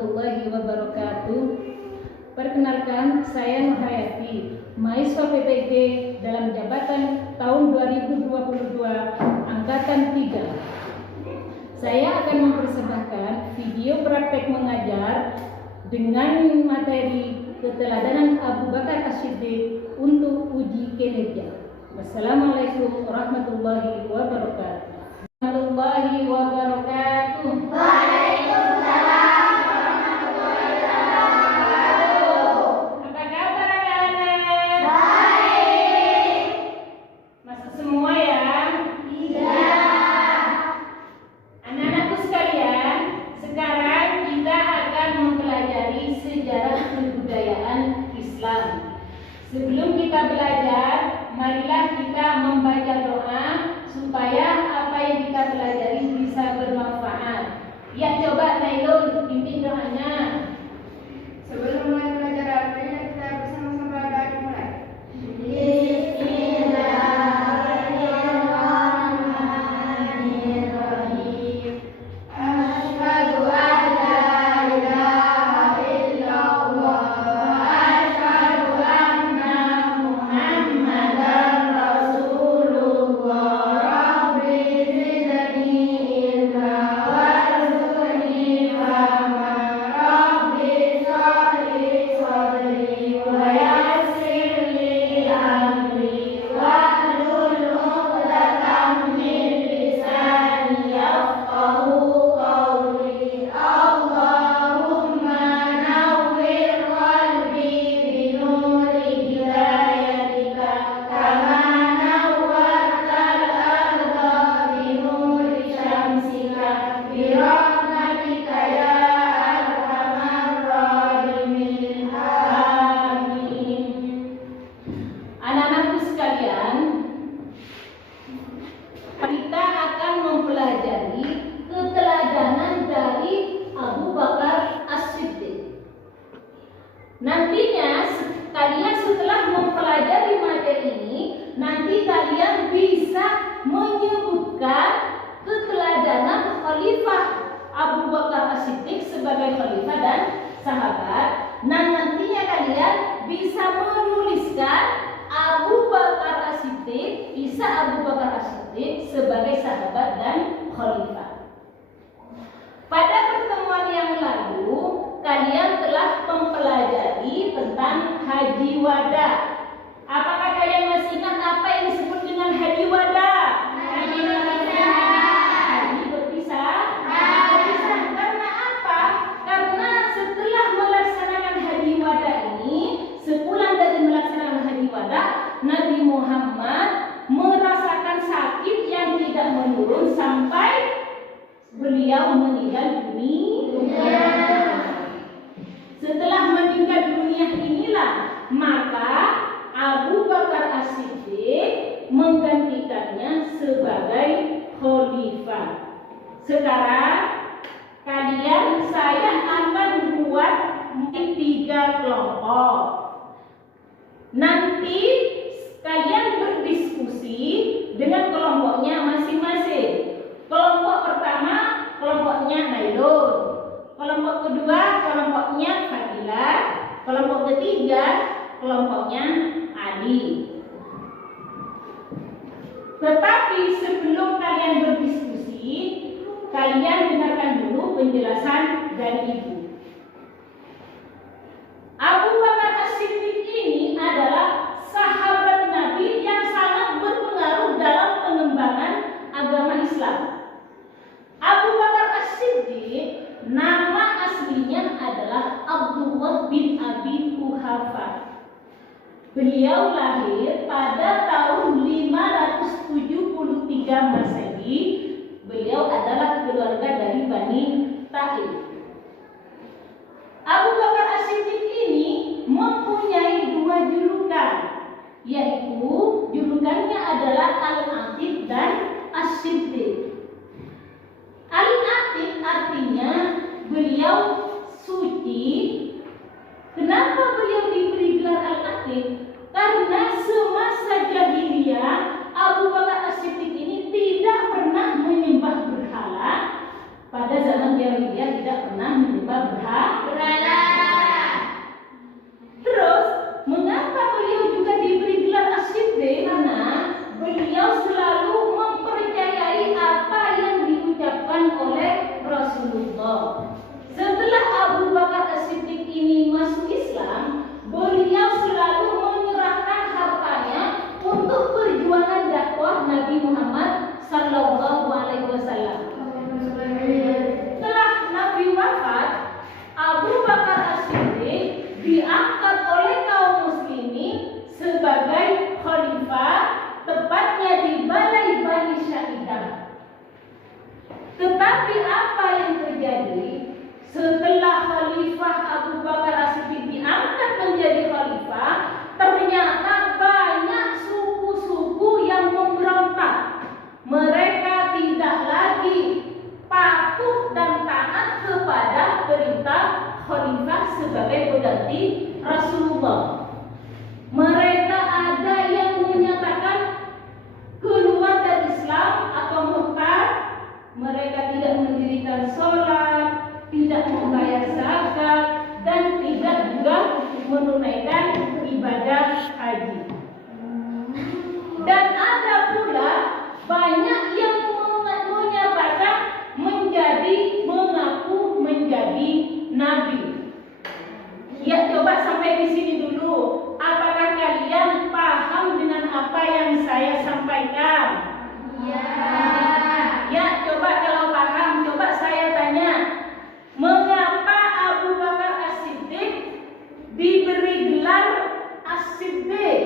Warahmatullahi wabarakatuh. Perkenalkan, saya Nur Hayati, mahasiswa PPG dalam jabatan tahun 2022 angkatan 3. Saya akan mempersembahkan video praktek mengajar dengan materi keteladanan Abu Bakar As-Siddiq untuk uji kinerja. Wassalamualaikum warahmatullahi wabarakatuh. Warahmatullahi wabarakatuh. Sebelum kita belajar, marilah kita membaca doa supaya apa yang kita pelajari bisa bermanfaat. Ya, coba Nailul pimpin doanya. Sebelum mulai belajar kita bersama-sama berdoa mulai. Kita akan mempelajari keteladanan dari Abu Bakar As-Siddiq. Nantinya kalian setelah mempelajari materi ini, nanti kalian bisa menyebutkan keteladanan Khalifah Abu Bakar As-Siddiq sebagai khalifah dan sahabat. Nah, nantinya kalian bisa menuliskan Abu Bakar As-Siddiq, Isa Abu Bakar As-Siddiq sebagai sahabat dan khalifah. Pada pertemuan yang lalu, kalian telah mempelajari tentang haji wada. Apakah kalian masih ingat apa yang disebut dengan haji wada? Haji berpisah. Berpisah karena apa? Karena setelah melaksanakan haji wada ini, sepulang dari melaksanakan haji wada, Nabi Muhammad merasakan sakit yang tidak menurun sampai beliau meninggal dunia. Setelah meninggal dunia inilah maka Abu Bakar As-Siddiq menggantikannya sebagai khalifah. Sekarang saya akan buat 3 kelompok. Nanti kalian berdiskusi dengan kelompoknya masing-masing. Kelompok pertama kelompoknya Nailul, kelompok kedua kelompoknya Fadila, kelompok ketiga kelompoknya Adi. Tetapi sebelum kalian berdiskusi, kalian dengarkan dulu penjelasan dari Ibu. Abu Bakar As-Siddiq ini adalah sahabat Nabi yang sangat berpengaruh dalam pengembangan agama Islam. Abu Bakar As-Siddiq nama aslinya adalah Abdullah bin Abi Quhafa. Beliau lahir pada tahun 573 Masehi. Beliau adalah keluarga dari Bani Taif. Abu Bakar As-Siddiq ini mempunyai 2 julukan, yaitu julukannya adalah Al-Atiq dan As-Siddiq. Al-Atiq artinya beliau suci. Kenapa beliau diberi gelar Al-Atiq? Karena semasa jahiliyah Abu Bakar As-Siddiq ini tidak pernah menyembah berhala. Pada zaman jahiliyah tidak pernah menyembah berhala. Khalifah Abu Bakar As-Siddiq diangkat menjadi khalifah, ternyata banyak suku-suku yang memberontak. Mereka tidak lagi patuh dan taat kepada perintah khalifah sebagai pengganti Rasulullah. Mereka ada yang menyatakan keluar dari Islam atau murtad. Mereka tidak mendirikan sholat, tidak membayar zakat, dan tidak juga menunaikan ibadah haji. Dan ada pula banyak yang menyatakan mengaku menjadi nabi. Ya, coba sampai di sini dulu. Apakah kalian paham dengan apa yang saya sampaikan? Ya. Ya, coba kalau paham, coba saya tanya. Mengapa Abu Bakar As-Siddiq diberi gelar As-Siddiq?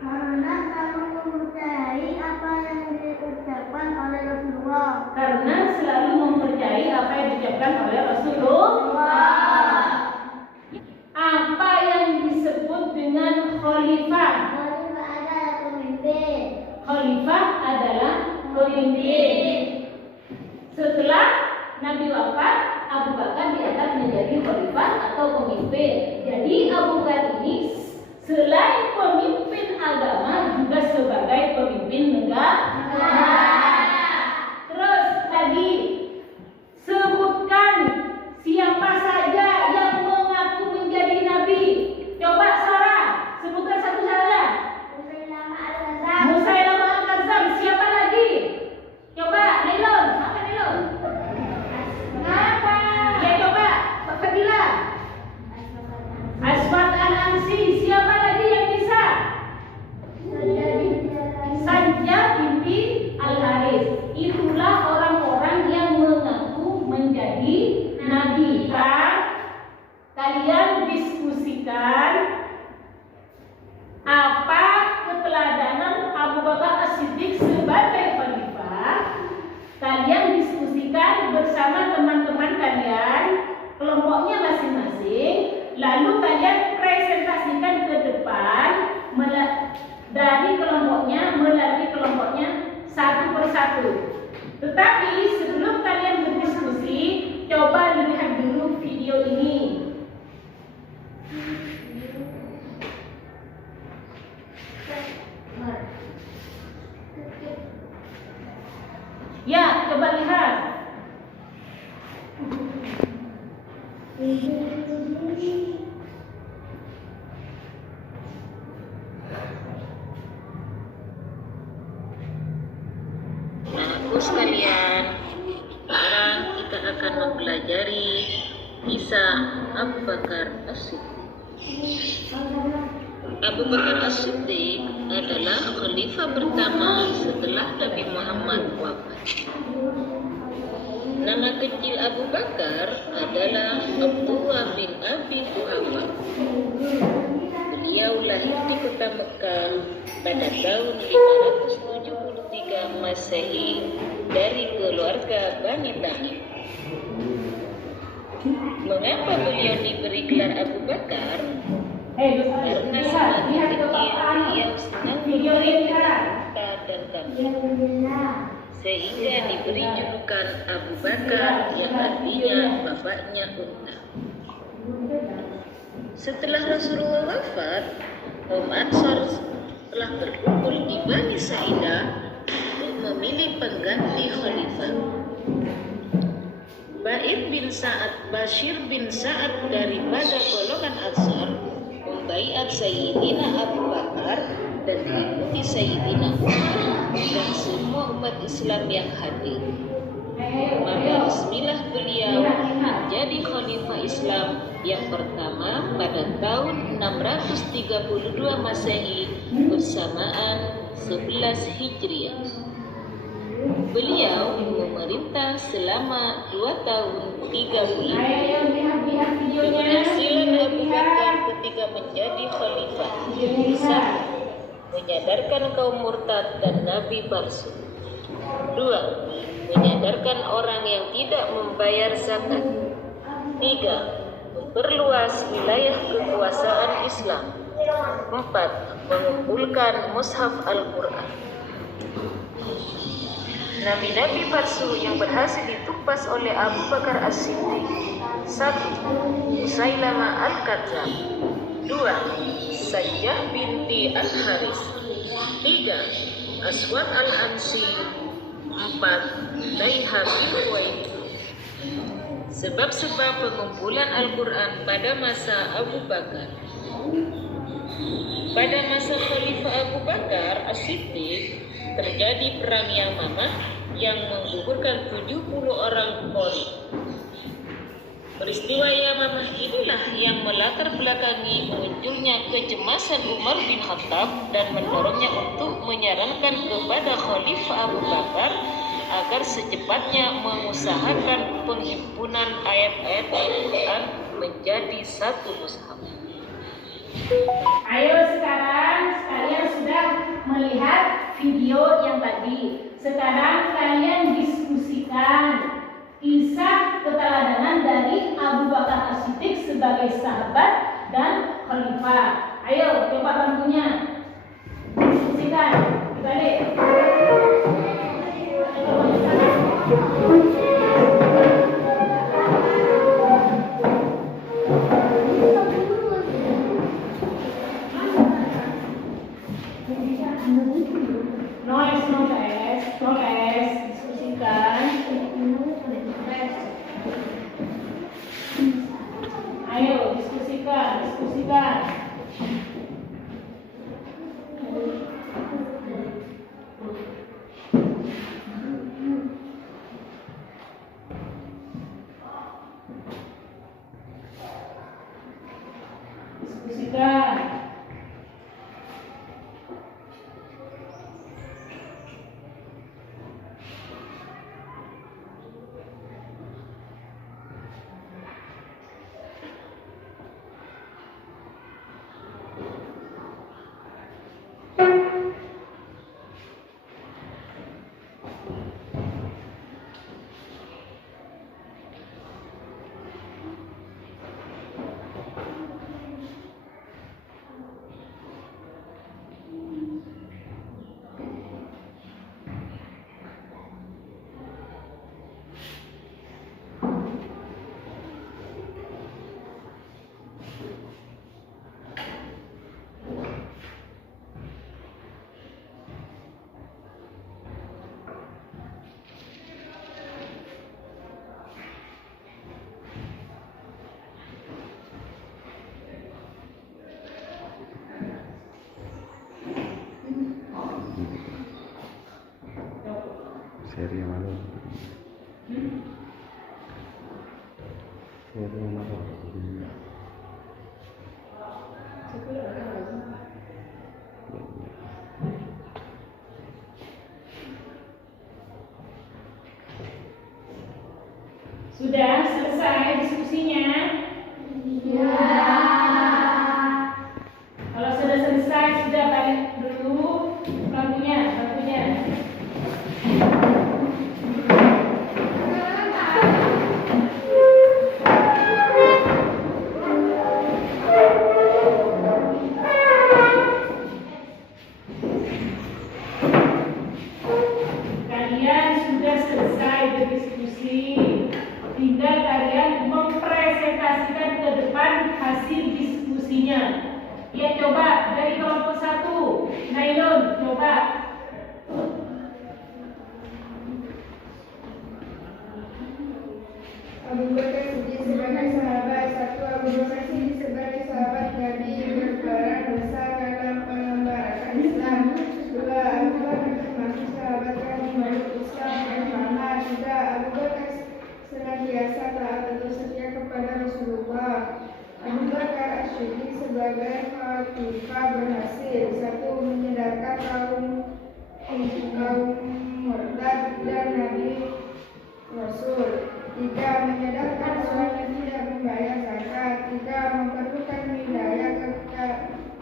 Karena selalu mempercayai apa yang diucapkan oleh Rasulullah. Karena selalu mempercayai apa yang diucapkan oleh Rasulullah. Apa yang disebut dengan khalifah? Khalifah adalah pemimpin. Khalifah adalah pemimpin. Setelah Nabi wafat, Abu Bakar diangkat menjadi khalifah atau pemimpin. Jadi Abu Bakar ini selain pemimpin agama juga sebagai pemimpin negara. Terus tadi sebutkan siapa saja yang mengaku menjadi nabi. Coba Sarah, sebutkan satu saja. Musailamah Al-Kadzdzab. Siapa lagi? Coba Nailon. Apa Nailon? Ya coba Pak Fadila. Asbat Al-Ansi. Siapa lagi yang bisa? Sajjah binti Al-Haris. Itulah orang-orang yang mengaku menjadi nabi. Kan? Kalian diskusikan apa keteladanan Abu Bakar As-Siddiq sebagai khalifah. Kalian diskusikan bersama teman-teman kalian, kelompoknya masing-masing. Lalu kalian presentasikan ke depan dari kelompoknya melalui kelompoknya satu persatu. Tetapi sebelum kalian berdiskusi, coba lihat dulu video ini. Ya, coba lihat. Anakku sekalian, sekarang kita akan mempelajari kisah Abu Bakar As-Siddiq. Abu Bakar As-Siddiq adalah khalifah pertama setelah Nabi Muhammad wafat. Nama kecil Abu Bakar adalah Abdullah bin Abi Quhafa. Beliau lahir di kota Mekah pada tahun 573 Masehi dari keluarga Bani Tamim. Mengapa beliau diberi gelar Abu Bakar? Karena sejak kecil beliau senang bermain dan kambing, sehingga diberi julukan Abu Bakar yang artinya bapaknya unta. Setelah Rasulullah wafat, kaum Ansar telah berkumpul di Bani Sa'idah untuk memilih pengganti khalifah. Bashir bin Sa'ad daripada golongan Ansar membaiat Sayyidina Abu Bakar dan diikuti Sayyidina Umar dan semua umat Islam yang hadir. Maka bismillah beliau menjadi khalifah Islam yang pertama pada tahun 632 Masehi bersamaan 11 Hijriah. Beliau memerintah selama 2 tahun 3 bulan. Keberhasilan Abu Bakar ketika menjadi khalifah: 1. Menyadarkan kaum murtad dan nabi palsu. 2. Menyadarkan orang yang tidak membayar zakat. 3. Memperluas wilayah kekuasaan Islam. 4. Mengumpulkan mushaf Al-Quran. Nabi-nabi palsu yang berhasil ditumpas oleh Abu Bakar As-Siddiq. 1. Musailamah Al-Kadzdzab. 2. Sayyah binti Al-Haris. 3. Aswad Al-Ansi. 4. Daiha bin Khuwailid. Sebab-sebab pengumpulan Al-Quran pada masa Abu Bakar. Pada masa Khalifah Abu Bakar As-Siddiq terjadi perang Yamamah yang menggugurkan 70 orang qori. Peristiwa Yamamah inilah yang melatar belakangi munculnya kecemasan Umar bin Khattab dan mendorongnya untuk menyarankan kepada Khalifah Abu Bakar agar secepatnya mengusahakan penghimpunan ayat-ayat Al-Quran menjadi satu mushaf. Ayo sekarang kalian sudah melihat video yang tadi. Sekarang kalian diskusikan kisah keteladanan dari Abu Bakar As-Siddiq sebagai sahabat dan khalifah. Ayo coba bangkunya diskusikan. Kita lihat. Noise, diskusikan. Ayo, diskusikan. Seri yang mana? Seri yang mana? Sudah selesai diskusinya? Ya. Kalau sudah selesai, sudah balik dulu bangkunya. Kalian sudah selesai berdiskusi. Tinggal kalian mempresentasikan ke depan hasil diskusinya. Ya, coba dari kelompok 1, Nailun, coba. Abu Bakar Siddiq sebagai sahabat. 1. Abu Bakar Siddiq sebagai sahabat Nabi berperan besar dalam pengembarakan Islam. 2. Abu Bakar termasuk sahabat yang memeluk Islam bersama. 3. Abu Bakar senantiasa taat atau setia kepada Rasulullah. Abu Bakar As-Siddiq sebagai khalifah berhasil. 1. Menyadarkan kaum murtad dan Nabi Rasul. 3. Menyadarkan orang yang tidak membayar zakat. 3. Memperlukan wilayah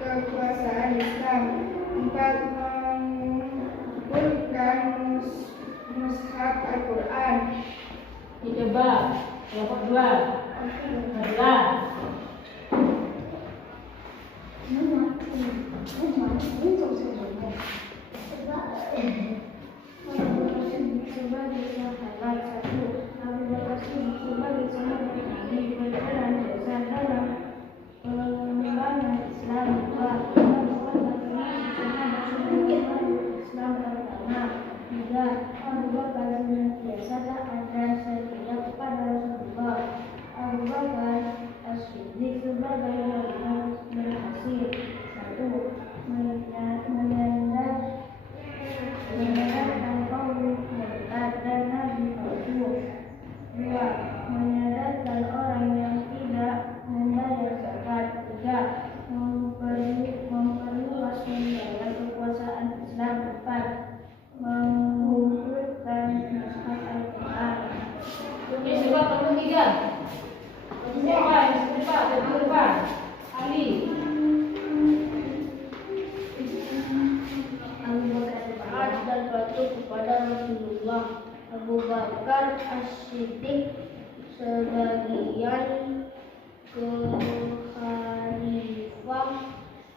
kekuasaan Islam. 4. Mengumpulkan mushaf Al-Quran. Coba kelompok 2. Sebagai sahabat satu, Abu Bakar Siddiq sebagai sahabat Nabi berperan besar dalam pengembangan Islam. Dua, Abu Bakar sahabat sebagai Islam pertama. Tiga, Abu Bakar senantiasa taat dan setia kepada Rasulullah. Abu Bakar As-Siddiq sebagai orang berhasil. Satu, menyadarkan kaum murtad dan nabi palsu. Dua, menyadarkan orang yang tidak membayar zakat. Tiga, memperluas wilayah kekuasaan Islam. Empat, mengumpulkan naskah Al-Quran. Oke, coba kamu tiga. Siapa yang cepat? Depan. Ali. Abu Bakar taat dan patuh kepada Rasulullah. Abu Bakar As-Siddiq sebagian khalifah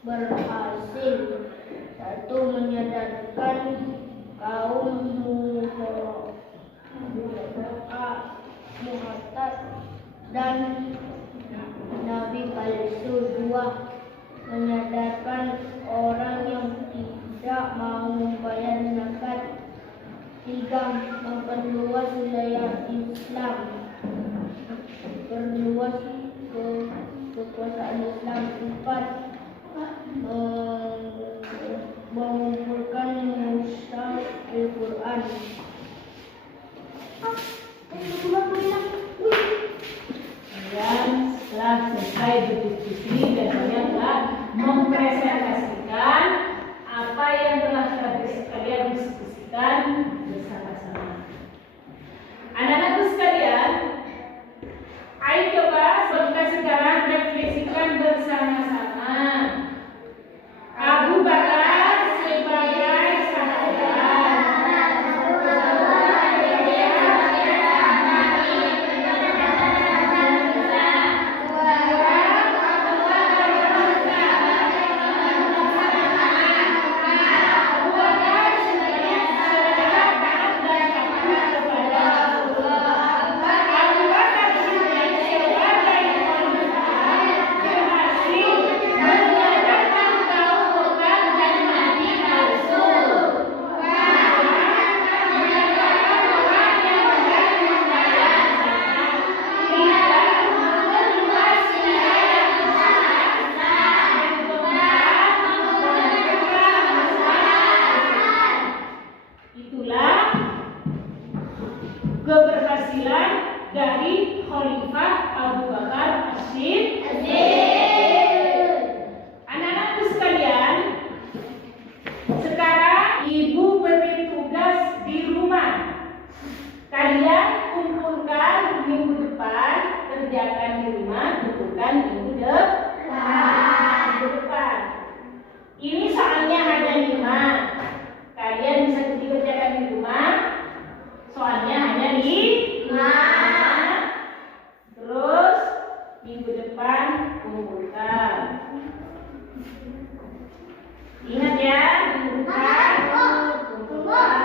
berhasil. Satu, menyadarkan kaum mu'tad dan nabi palsu. Dua, menyadarkan orang yang tidak mau membayar zakat. Tiga, memperluas wilayah Islam, perluas kekuasaan Islam. Empat, mengumpulkan mushaf Al-Quran. Dan setelah selesai berdiskusi dan kalian telah mempresentasikan apa yang telah kalian diskusikan bersama-sama. Anak-anakku sekalian, ayo coba sekarang refleksikan bersama-sama. Abu Bakar sebagai sahabat. Keberhasilan dari Khalifah Abu Bakar As-Siddiq. Anak-anakku sekalian, sekarang ibu beri tugas di rumah. Kalian kumpulkan minggu depan, kerjakan di rumah, kumpulkan minggu depan. Ini soalnya hanya 5. Kalian bisa dikerjakan di rumah. Soalnya hanya 5. Terus minggu depan kumpulkan. Ingat ya, minggu depan kumpulkan.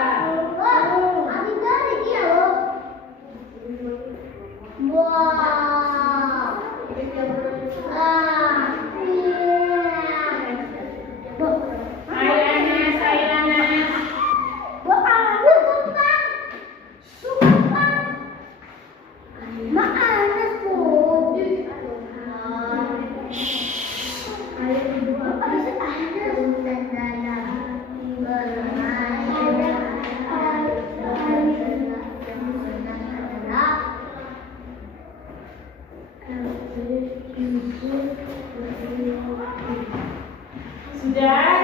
Sudah,